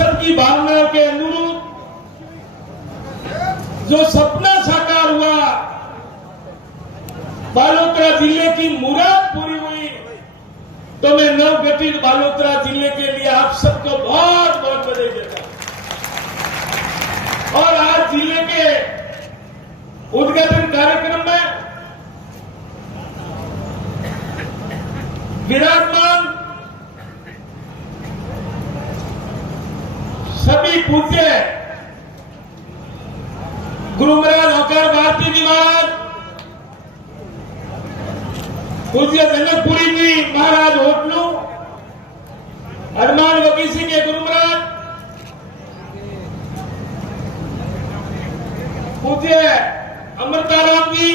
सबकी भावनाओं के अनुरूप जो सपना साकार हुआ, बालोतरा जिले की मुराद पूरी हुई, तो मैं नवगठित बालोतरा जिले के लिए आप सबको बहुत बहुत बधाई देता हूं। और आज जिले के उद्घाटन कार्यक्रम में विराजमान सभी पूज्य गुरु महाराज होकर भारती जी महाराज, पूज्य जनकपुरी जी महाराज होटलू, हनुमान वकीसी के गुरु महाराज, पूज्य अमृताराम जी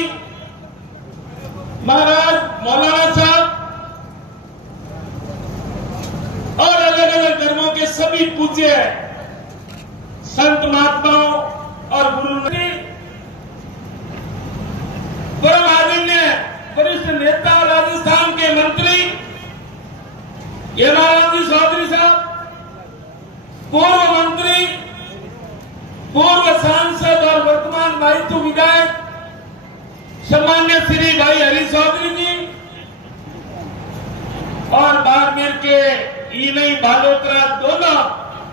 महाराज, मौलाना साहब और अलग अलग धर्मों के सभी पूज्य संत महात्माओं और गुरु परम आदरणीय वरिष्ठ नेता राजस्थान के मंत्री यमाराम जी चौधरी साहब, पूर्व मंत्री, पूर्व सांसद और वर्तमान दायित्व विधायक सम्मान्य श्री भाई हरि चौधरी जी, और बाड़मेर के इनई बालोतरा दोनों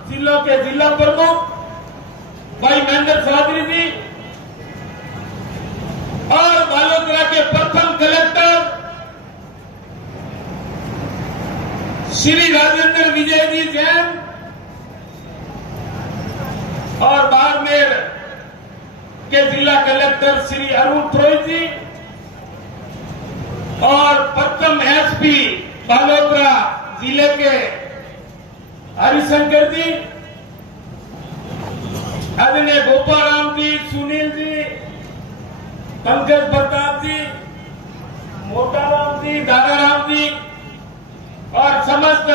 जिलों के जिला प्रमुख भाई महेंद्र चौधरी जी, और बालोतरा के प्रथम कलेक्टर श्री राजेंद्र विजय जी जैन, और बाड़मेर के जिला कलेक्टर श्री अरुण पुरोहित जी, और प्रथम एसपी बालोतरा जिले के हरिशंकर जी, आदरणीय गोपाराम जी, सुनील जी, पंकज प्रताप जी, मोटाराम जी, दादाराम जी, और समस्त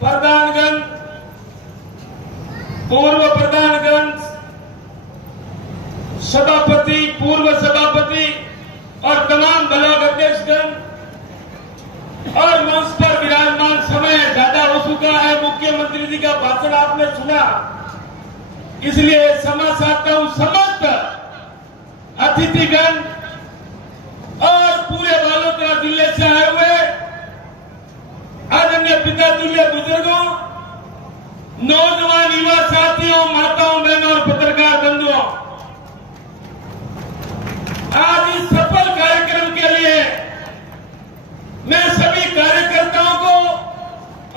प्रधानगण, पूर्व प्रधानगण, सभापति, पूर्व सभापति और तमाम ब्लॉक अध्यक्षगण, और मंच पर विराजमान, समय ज्यादा हो चुका है, मुख्यमंत्री जी का भाषण आपने सुना, इसलिए क्षमा चाहता हूं समस्त अतिथिगण और पूरे बालोतरा जिले से आए हुए आदरणीय पिता तुल्य बुजुर्गों, नौजवान युवा साथियों, माताओं, बहनों और पत्रकार बंधुओं, आज इस सफल कार्यक्रम के लिए मैं सभी कार्यकर्ताओं को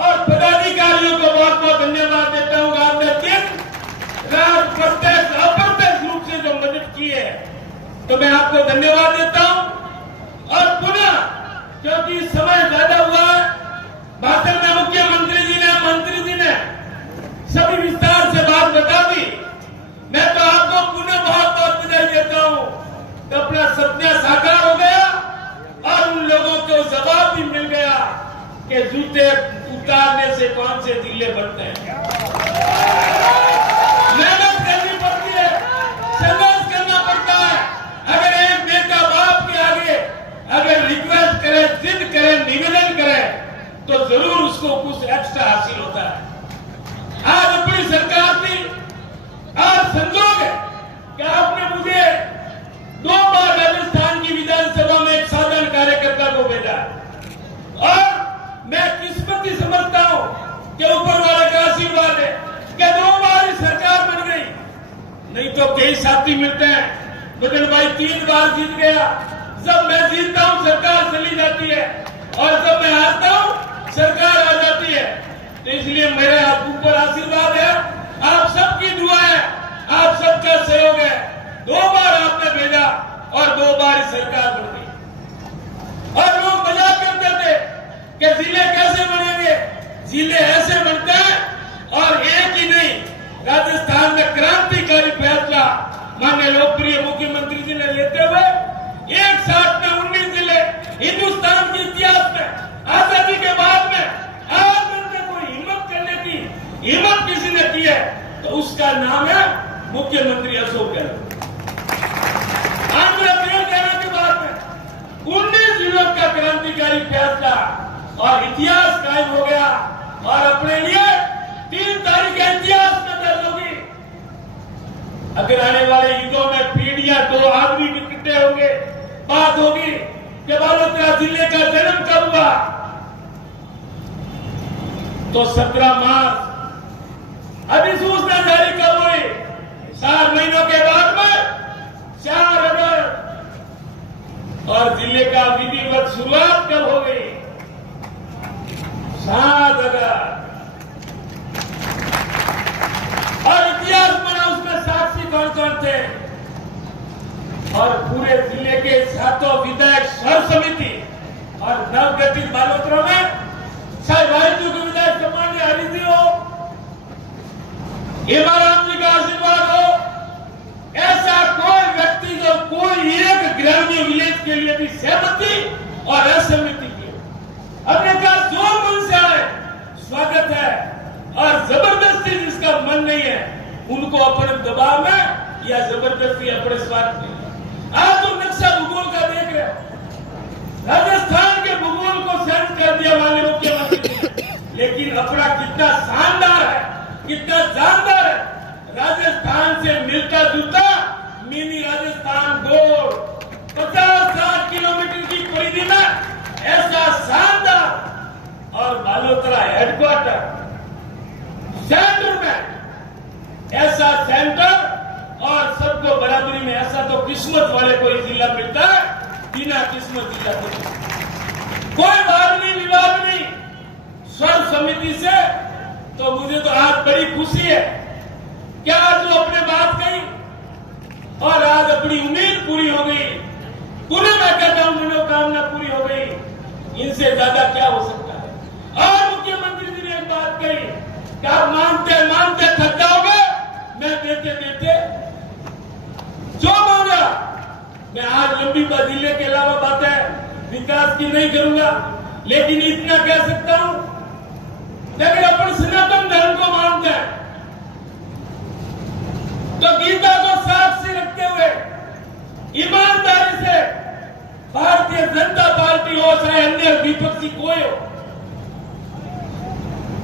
और पदाधिकारियों को बहुत बहुत धन्यवाद देता हूं। आपने दिन रात प्रत्यक्ष अप्रत्यक्ष रूप से जो मदद की है, तो मैं आपको धन्यवाद देता हूं। और पुनः क्योंकि समय ज्यादा हुआ है, भाषण में मुख्यमंत्री जी ने, मंत्री जी ने सभी विस्तार से बात बता दी, मैं तो आपको पुनः बहुत बहुत बधाई देता हूं कि अपना सपना साकार हो गया और उन लोगों को जवाब भी मिल गया कि जूते उतारने से कौन से जिले बनते हैं। मेहनत करनी पड़ती है, संघर्ष करना पड़ता है। अगर एक बेटा बाप के आगे अगर रिक्वेस्ट करे, जिद करे, निवेदन करे, तो जरूर उसको कुछ एक्स्ट्रा हासिल होता है। आज अपनी सरकार थी, आज संजोग है कि आपने मुझे 2 बार राजस्थान की विधानसभा में एक साधारण कार्यकर्ता को भेजा, और मैं किस्मती समझता हूं कि ऊपर वाले का आशीर्वाद है कि 2 बार ही सरकार बन गई। नहीं तो कई साथी मिलते हैं, बदल भाई 3 बार जीत गया, जब मैं जीतता हूं सरकार चली जाती है, और जब मैं हारता हूं सरकार आ जाती है। तो इसलिए मेरे आप ऊपर आशीर्वाद है, आप सबकी दुआ है, आप सबका सहयोग है। 2 बार आपने भेजा और 2 बार ही सरकार बन गई। और लोग मजाक करते थे कि जिले कैसे बनेंगे, जिले ऐसे बनते हैं। और एक ही नहीं, राजस्थान में क्रांतिकारी फैसला माननीय लोकप्रिय मुख्यमंत्री जी ने लेते हुए एक साथ में 19 जिले हिंदुस्तान के इतिहास में आजादी के बाद में आज में कोई हिम्मत करने की हिम्मत किसी ने की है, तो उसका नाम है मुख्यमंत्री अशोक गहलोत। आंध्र प्रदेश जाने के बाद में 19 जिलों का क्रांतिकारी फैसला और इतिहास कायम हो गया, और अपने लिए 3 तारीख इतिहास में दर्ज होगी। अगर आने वाले युगों में पीढ़ियां 2 आदमी इकट्ठे होंगे, बात होगी कि बालोतरा जिले का जन्म कब हुआ, तो 17 मार्च अधिसूचना जारी कब हुई, 4 महीनों के बाद में 4 अगस्त, और जिले का विधिवत शुरुआत कब हो गई, 7 अगस्त। और इतिहास बना, उसमें साक्षी कौन कौन थे, और पूरे जिले के 7 विधायक सर्व समिति और नवगठित बालोतरा में चाहे वाहिदू के विधायक सम्मान्य हरिजी हो, इमाराम जी का आशीर्वाद हो, ऐसा कोई व्यक्ति जो कोई एक ग्रामीण विलेज के लिए भी सहमति और असहमति की, हमने कहा जो मन से आए स्वागत है, और जबरदस्ती जिसका मन नहीं है उनको अपने दबाव में या जबरदस्ती अपने स्वार्थ में। आज तो नक्शा भूगोल का देख रहे हो, राजस्थान के भूगोल को सेंस कर दिया माननीय मुख्यमंत्री ने, लेकिन अपना कितना शानदार है, कितना जानदार है। राजस्थान से मिलता जुलता मिनी राजस्थान गोल 50-60 किलोमीटर की परिधि में ऐसा शानदार, और बालोतरा हेडक्वार्टर सेंटर में ऐसा सेंटर, और सबको बराबरी में ऐसा तो किस्मत वाले कोई जिला मिलता है, बिना किस्मत जिला को कोई बात नहीं, विवाद नहीं, सर्व समिति से। तो मुझे तो आज बड़ी खुशी है कि आज जो अपने बात कही और आज अपनी उम्मीद पूरी हो गई, पूरी मैं कहता हूं मनोकामना पूरी हो गई, इनसे ज्यादा क्या हो सकता है। और मुख्यमंत्री जी ने एक बात कही कि आप मानते मानते थक जाओगे, मैं देते देते जो मांगा, मैं आज लंबी जिले के अलावा बातें विकास की नहीं करूंगा, लेकिन इतना कह सकता हूं अगर अपन सनातन धर्म को मानते हैं तो गीता को साक्षी रखते हुए ईमानदारी से भारतीय जनता पार्टी हो चाहे अन्य विपक्षी कोई हो,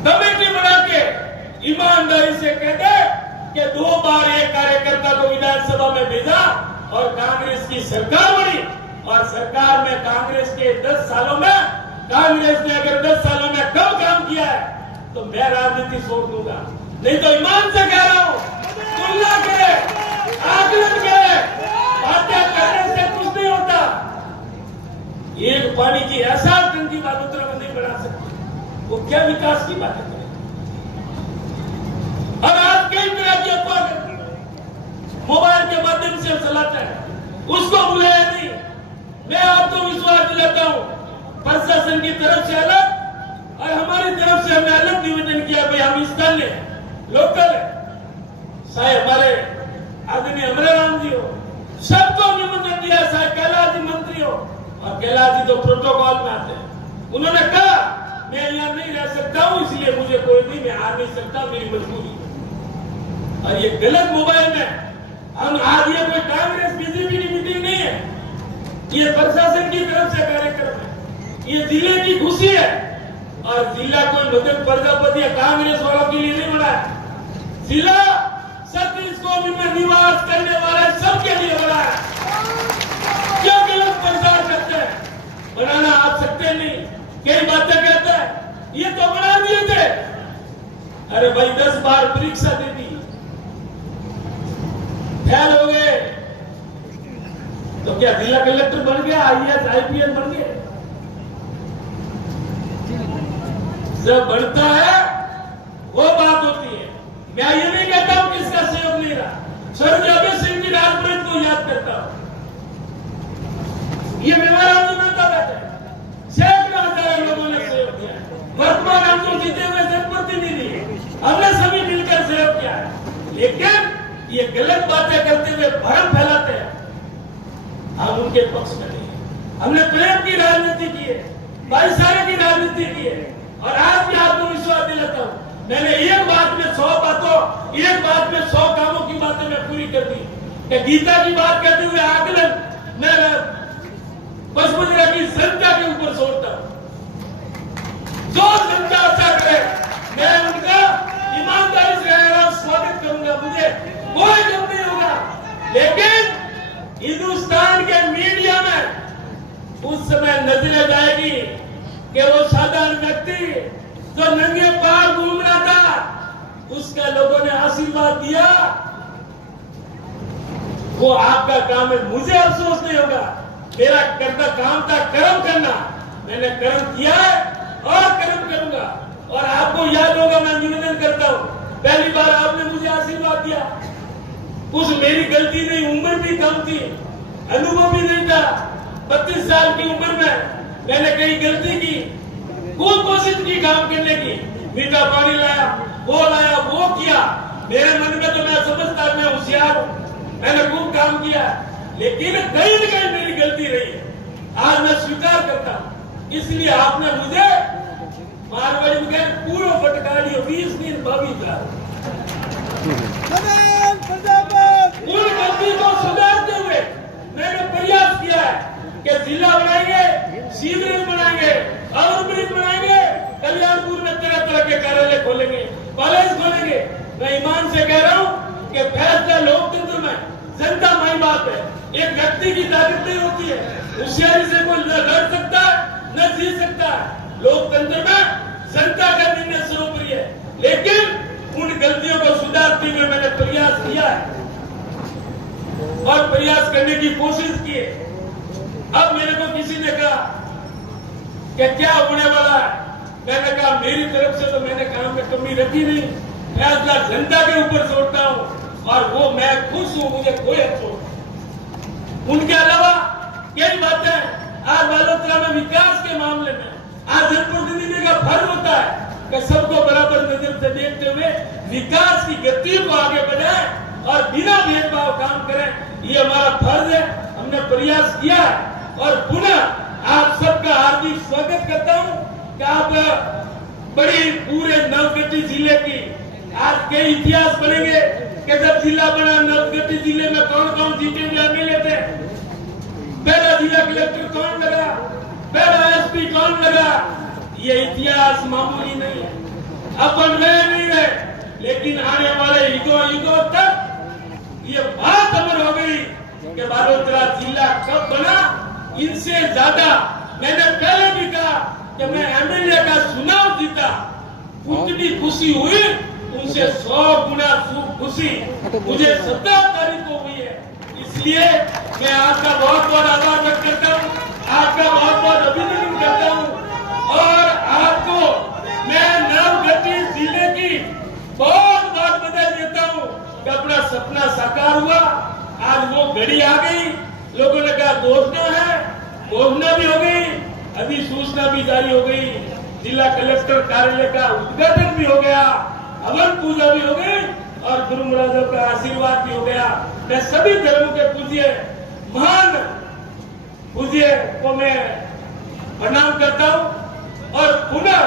कमेटी बना के ईमानदारी से कहते कि 2 बार एक कार्यकर्ता को विधानसभा में भेजा और कांग्रेस की सरकार बनी, और सरकार में कांग्रेस के 10 सालों में कांग्रेस ने अगर 10 सालों में कम काम किया है तो मैं राजनीति छोड़ दूंगा। नहीं तो ईमान से कह रहा हूं, तुलना करे, आकलन करे, बातें करने से कुछ नहीं होता। एक पानी की ऐसा टंकी बालोतरा में नहीं बना सकती, वो क्या विकास की बातें करे। और आज कई तरह की अफवाह मोबाइल के माध्यम से चलाते हैं, उसको बुलाया नहीं। मैं आपको विश्वास दिलाता हूं, प्रशासन की तरफ से अलग और हमारी तरफ से हमने अलग निवेदन किया, भाई हम स्थानीय लोकल है, चाहे हमारे आदरणीय अमराराम जी हो, सबको निमंत्रण दिया, चाहे कैलाश जी मंत्री हो, और कैलाश जी तो प्रोटोकॉल में आते हैं। उन्होंने कहा मैं यहाँ नहीं रह सकता हूँ, इसलिए मुझे कोई नहीं, मैं आ नहीं सकता, मेरी मजबूरी। और ये गलत मोबाइल में हम आज, ये कोई कांग्रेस बीजेपी की मीटिंग नहीं है, ये प्रशासन की तरफ से कार्यक्रम है, ये जिले की खुशी है। और जिला कोई मदन प्रजापति या कांग्रेस वालों के लिए नहीं बना है, जिला 36 कौमी में निवास करने वाले सबके लिए बना है। क्या गलत प्रचार करते हैं, बनाना आप सकते नहीं, कई बातें कहते हैं, ये तो बना दिए थे। अरे भाई 10 बार परीक्षा दे दी, फेल हो गए, तो क्या जिला कलेक्टर बन गया, IAS IPS बन गए? जब बढ़ता है वो बात होती है। मैं ये नहीं कहता हूं किसका सहयोग नहीं रहा, स्वर्गीय अभय सिंह जी राजपुरोहित को याद करता हूं, ये मेवाराम जी बनता बैठे, सैकड़ों हजारों लोगों ने सहयोग किया। वर्तमान हम जो जीते हुए जनप्रतिनिधि हमने सभी मिलकर सहयोग किया है, लेकिन ये गलत बातें करते हुए भ्रम फैलाते हैं, हम उनके पक्ष में नहीं है। हमने प्रेम की राजनीति की है, भाईचारे की राजनीति की है, और आज भी आपको विश्वास दिलाता हूं, मैंने एक बात में 100 बातों, एक बात में 100 कामों की बातें मैं पूरी कर दी। गीता की बात करते हुए आकलन मैं पचमढ़ी की जनता के ऊपर छोड़ता हूं, जो जनता अच्छा करे मैं उनका लेकिन हिंदुस्तान के मीडिया में उस समय नजरें जाएगी कि वो साधारण व्यक्ति जो नंगे पांव घूम रहा था, उसका लोगों ने आशीर्वाद दिया। वो आपका काम है, मुझे अफसोस नहीं होगा। मेरा करता काम था कर्म करना, मैंने कर्म किया है और कर्म करूंगा। और आपको याद होगा, मैं निवेदन करता हूं, पहली बार आपने मुझे आशीर्वाद दिया, उस मेरी गलती नहीं, उम्र भी कम थी, अनुभव भी नहीं था। 32 साल की उम्र में मैंने कई गलती की, खूब कोशिश की काम करने की, मीठा पानी लाया, वो किया। मेरे मन में तो मैं समझता मैं होशियार हूं, मैंने खूब काम किया, लेकिन कहीं न कहीं मेरी गलती रही है। आज मैं स्वीकार करता हूं, इसलिए आपने मुझे मारवाड़ी में पूरा फटकारियो 20 दिन 22 उन गलती को सुधारते हुए मैंने प्रयास किया है कि जिला बनाएंगे, सीवरेज बनाएंगे, ओवरब्रिज बनाएंगे, कल्याणपुर में तरह तरह के कार्यालय खोलेंगे, कॉलेज खोलेंगे। मैं ईमान से कह रहा हूं कि फैसला लोकतंत्र में जनता माई बात है। एक व्यक्ति की ताकत नहीं होती है, होशियारी से कोई न लड़ सकता है न जीत सकता है। लोकतंत्र में जनता का निर्णय सर्वोपरि है, लेकिन उन गलतियों को सुधारते हुए मैंने प्रयास किया है और प्रयास करने की कोशिश की है। अब मेरे को किसी ने कहा कि क्या होने वाला है, मैंने कहा मेरी तरफ से तो मैंने काम में कमी रखी नहीं, फैसला जनता के ऊपर छोड़ता हूं और वो मैं खुश हूं, मुझे कोई अफसोस नहीं। उनके अलावा कई बातें आज बालोतरा में विकास के मामले में आज जनप्रतिनिधि का फर्ज होता है कि सबको बराबर नजर से देखते हुए विकास की गति को आगे बढ़ाएं और बिना भेदभाव काम करें। ये हमारा फर्ज है, हमने प्रयास किया है और पुनः आप सबका हार्दिक स्वागत करता हूं कि आप बड़ी पूरे नवगढ़ जिले की आज कई इतिहास बनेंगे कि जब जिला बना, नवगढ़ जिले में कौन कौन सीटें भी मिले थे, पहला जिला कलेक्टर कौन लगा, पहला एसपी कौन लगा। ये इतिहास मामूली नहीं है, अपन रहे नहीं रहे, लेकिन आने वाले युगों तक ये बात अमर हो गई कि बालोतरा जिला कब बना। इनसे ज्यादा मैंने पहले भी कहा कि मैं एमएलए का चुनाव जीता, उतनी खुशी हुई उनसे 100 गुना खुशी मुझे 17 तारीख को हुई है। इसलिए मैं आपका बहुत बहुत आभार व्यक्त करता हूँ, आपका बहुत बहुत अभिनंदन करता हूँ और आपको मैं नवगढ़ जिले की बहुत बहुत बधाई देता हूँ कि अपना सपना साकार हुआ। आज वो घड़ी आ गई, लोगों ने कहा घोषणा है, घोषणा भी हो गई, अभी सूचना भी जारी हो गई, जिला कलेक्टर कार्यालय का उद्घाटन भी हो गया, हवन पूजा भी हो गई और गुरु महाराजों का आशीर्वाद भी हो गया। मैं सभी धर्मों के पूज्य महान पूज्य को मैं प्रणाम करता हूं और पुनः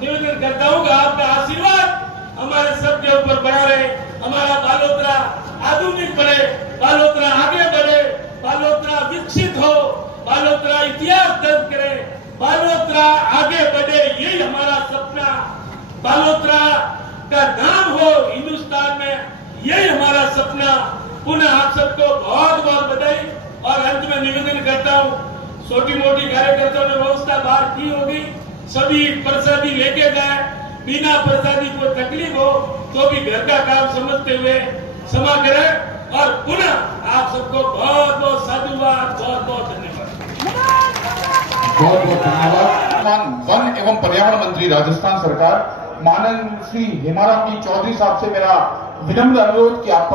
निवेदन करता हूं कि आपका आशीर्वाद हमारे सबके ऊपर बना रहे, हमारा बालोतरा आधुनिक बने, बालोतरा आगे बढ़े, बालोतरा विकसित हो, बालोतरा इतिहास दर्ज करे, बालोतरा आगे बढ़े, यही हमारा सपना। बालोतरा का नाम हो हिंदुस्तान में, यही हमारा सपना। पुनः आप सबको बहुत बहुत बधाई और अंत में निवेदन करता हूँ, छोटी मोटी कार्यकर्ताओं ने व्यवस्था बाहर की होगी, सभी प्रसादी लेके जाए, बिना प्रसादी को तकलीफ हो तो भी घर का काम समझते हुए क्षमा करें और पुनः आप सबको बहुत बहुत साधुवाद, बहुत बहुत धन्यवाद। बहुत बहुत धन्यवाद। वन एवं पर्यावरण मंत्री राजस्थान सरकार माननीय श्री हेमाराम जी चौधरी साहब से मेरा विनम्र अनुरोध कि आप